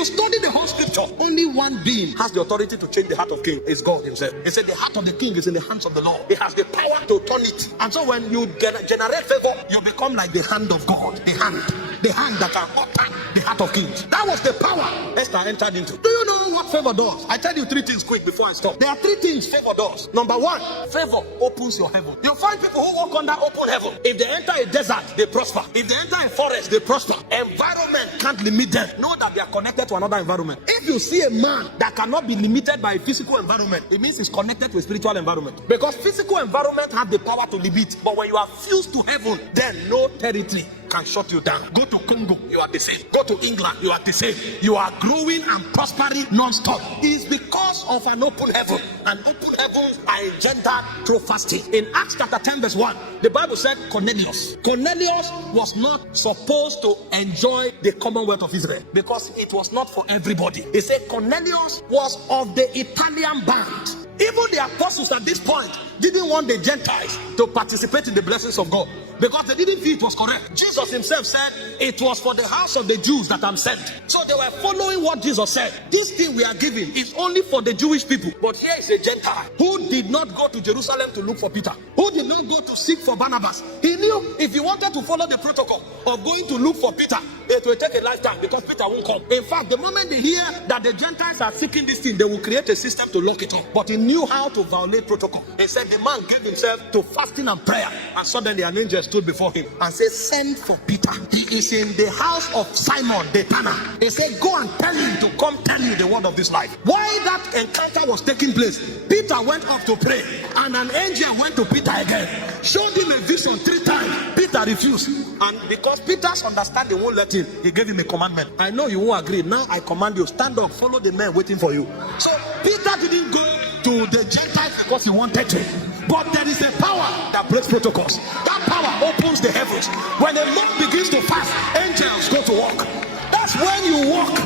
you study the whole scripture, only one being has the authority to change the heart of king. It's God himself. He said the heart of the king is in the hands of the Lord. He has the power to turn it. And so when you generate favor, you become like the hand of God. The hand that can utter the heart of kings. That was the power Esther entered into. Do you know what favor does? I tell you three things quick before I stop. There are three things favor does. Number one, favor opens your heaven. You find people who walk under open heaven. If they enter a desert, they prosper. If they enter a forest, they prosper. Environment can't limit them. Know that they are connected to another environment. If you see a man that cannot be limited by a physical environment, it means he's connected to a spiritual environment. Because physical environment have the power to limit. But when you are fused to heaven, then no territory can shut you down. Go to Congo, you are the same. Go to England, you are the same. You are growing and prospering non-stop. It's because of an open heaven. And open heavens are engendered through fasting. In Acts chapter 10 verse 1, the Bible said Cornelius was not supposed to enjoy the commonwealth of Israel because it was not for everybody. They said Cornelius was of the Italian band. Even the apostles at this point didn't want the Gentiles to participate in the blessings of God because they didn't feel it was correct. Jesus himself said, it was for the house of the Jews that I'm sent. So they were following what Jesus said. This thing we are giving is only for the Jewish people. But here is a Gentile who did not go to Jerusalem to look for Peter, who did not go to seek for Barnabas. He knew if he wanted to follow the protocol of going to look for Peter, it will take a lifetime because Peter won't come. In fact, the moment they hear that the Gentiles are seeking this thing, they will create a system to lock it up. But he knew how to violate protocol. He said the man gave himself to fasting and prayer, and suddenly an angel stood before him and said, send for Peter. He is in the house of Simon the tanner. He said, go and tell him to come tell you the word of this life. While that encounter was taking place, Peter went up to pray, and an angel went to Peter again, showed him a vision 3 times. Peter refused, and because Peter's understanding won't let him, he gave him a commandment. I know you won't agree. Now I command you, stand up, follow the men waiting for you. So Peter didn't go to the Gentiles because he wanted to, but there is a power that breaks protocols. That power opens the heavens. When a man begins to fast, angels go to work. That's when you walk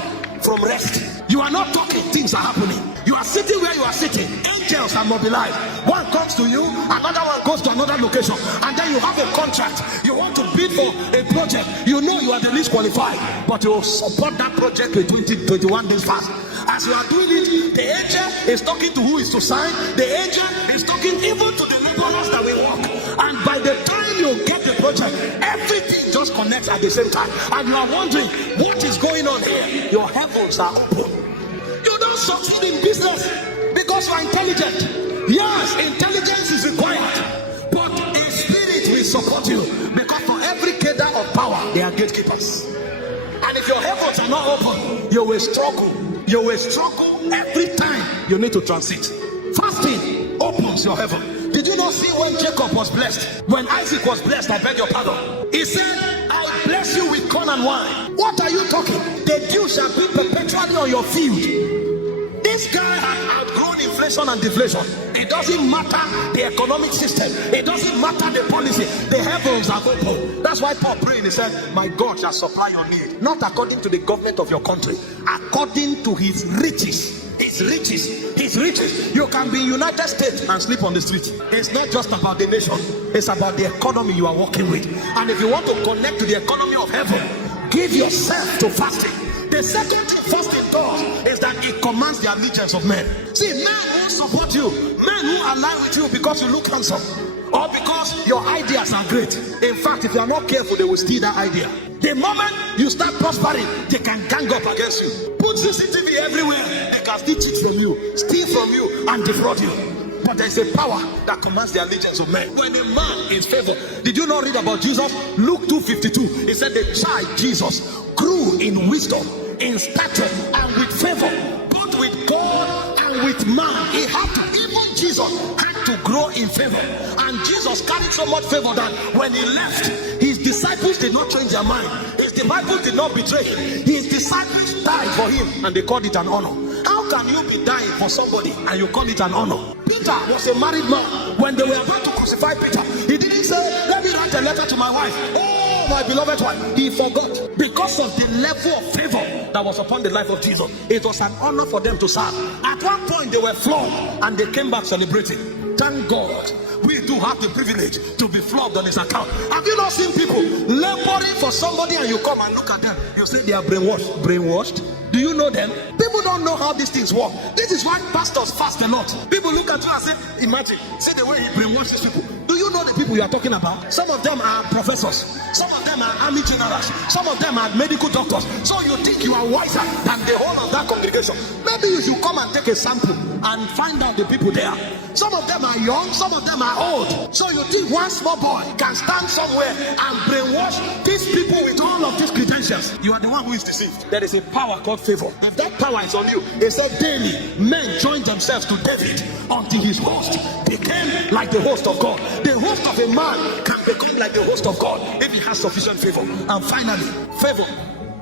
from rest. You are not talking, things are happening. You are sitting where you are sitting, angels are mobilized. One comes to you, another one goes to another location, and then you have a contract. You want to bid for a project. You know you are the least qualified, but you will support that project with 21 days fast. As you are doing it, the angel is talking to who is to sign. The angel is talking even to the laborers that will work. And by the time you get the project, everything just connects at the same time. And you are wondering, what is going on here? Your heavens are open. You don't succeed in business because you are intelligent. Yes, intelligence is required, but a spirit will support you, because for every cadre of power, there are gatekeepers. And if your heavens are not open, you will struggle. You will struggle every time you need to transit. Fasting opens your heaven. Did you not see when Jacob was blessed? When Isaac was blessed, I beg your pardon. He said, I bless you with corn and wine. What are you talking? The dew shall be perpetually on your field. This guy had outgrown inflation and deflation. It doesn't matter the economic system. It doesn't matter the policy. The heavens are open. That's why Paul prayed. He said, my God shall supply your need. Not according to the government of your country, according to his riches. His riches. His riches. You can be in United States and sleep on the street. It's not just about the nation. It's about the economy you are working with. And if you want to connect to the economy of heaven, give yourself to fasting. The second thing fasting does is that it commands the allegiance of men. See, men who support you, men who align with you because you look handsome, or because your ideas are great. In fact, if you are not careful, they will steal that idea. The moment you start prospering, they can gang up against you. Put CCTV everywhere. They can still cheat from you, steal from you, and defraud you. But there is a power that commands the allegiance of men. When a man is favored, did you not read about Jesus? Luke 2:52. He said the child Jesus grew in wisdom, in stature, and with favor, both with God and with man. He had to, even Jesus had to grow in favor. And Jesus carried so much favor that when he left, his disciples did not change their mind. His disciples did not betray him. His disciples died for him, and they called it an honor. How can you be dying for somebody and you call it an honor? Peter was a married man. When they were about to crucify Peter, he didn't say, let me write a letter to my wife. Oh, my beloved wife. He forgot. Because of the level of favor that was upon the life of Jesus, it was an honor for them to serve. At one point they were flogged, and they came back celebrating. Thank God we do have the privilege to be flogged on his account. Have you not seen people laboring for somebody, and you come and look at them, you say they are brainwashed? Do you know them? People don't know how these things work. This is why pastors fast a lot. People look at you and say, imagine, say the way he brainwashes people. Do you know the people you are talking about? Some of them are professors. Some of them are army generals. Some of them are medical doctors. So you think you are wiser than the whole of that congregation. Maybe you should come and take a sample and find out the people there. Some of them are young, some of them are old. So you think one small boy can stand somewhere and brainwash these people with all of these credentials? You are the one who is deceived. There is a power called favor. If that power is on you, it said daily men joined themselves to David until his host became like the host of God. The host of a man can become like the host of God if he has sufficient favor. And finally, favor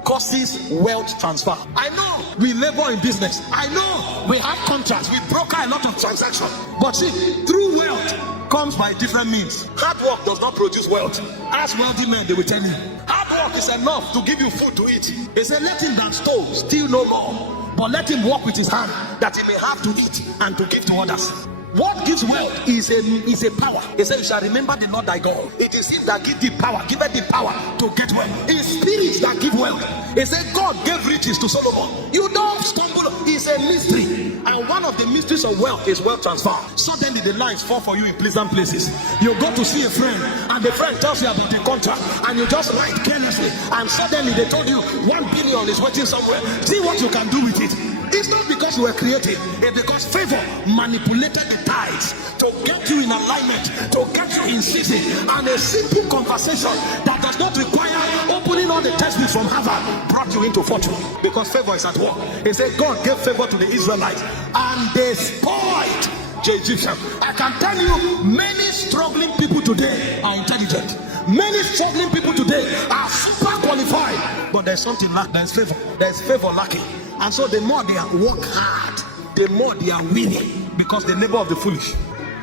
causes wealth transfer. I know we labor in business. I know we have contracts. We broker a lot of transactions. But see, true wealth comes by different means. Hard work does not produce wealth. Ask wealthy men, they will tell you. Hard work is enough to give you food to eat. They say, let him that stole steal no more, but let him work with his hand that he may have to eat and to give to others. What gives wealth is a power. He said, you shall remember the Lord thy God. It is him that gives the power, giveth the power to get wealth. It's spirits that give wealth. He said, God gave riches to Solomon. You don't stumble. It's a mystery. And one of the mysteries of wealth is wealth transfer. Suddenly the lines fall for you in pleasant places. You go to see a friend, and the friend tells you about the contract, and you just write carelessly, and suddenly they told you 1 billion is waiting somewhere. See what you can do with it. It's not because you were created, it's because favor manipulated the tides to get you in alignment, to get you in season. And a simple conversation that does not require opening all the textbooks from Harvard brought you into fortune, because favor is at work. He said God gave favor to the Israelites and they spoiled the Egyptians. I can tell you, many struggling people today are intelligent. Many struggling people today are super qualified, but there's something lacking. There's favor. There's favor lacking. And so the more they work hard, the more they are winning, because the neighbor of the foolish,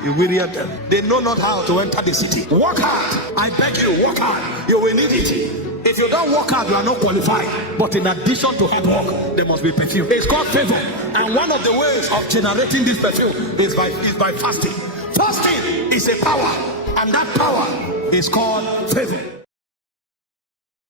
you weary at them. They know not how to enter the city. Work hard. I beg you, work hard. You will need it. If you don't work hard, you are not qualified. But in addition to hard work, there must be perfume. It's called favor. And one of the ways of generating this perfume is by fasting. Fasting is a power, and that power is called favor.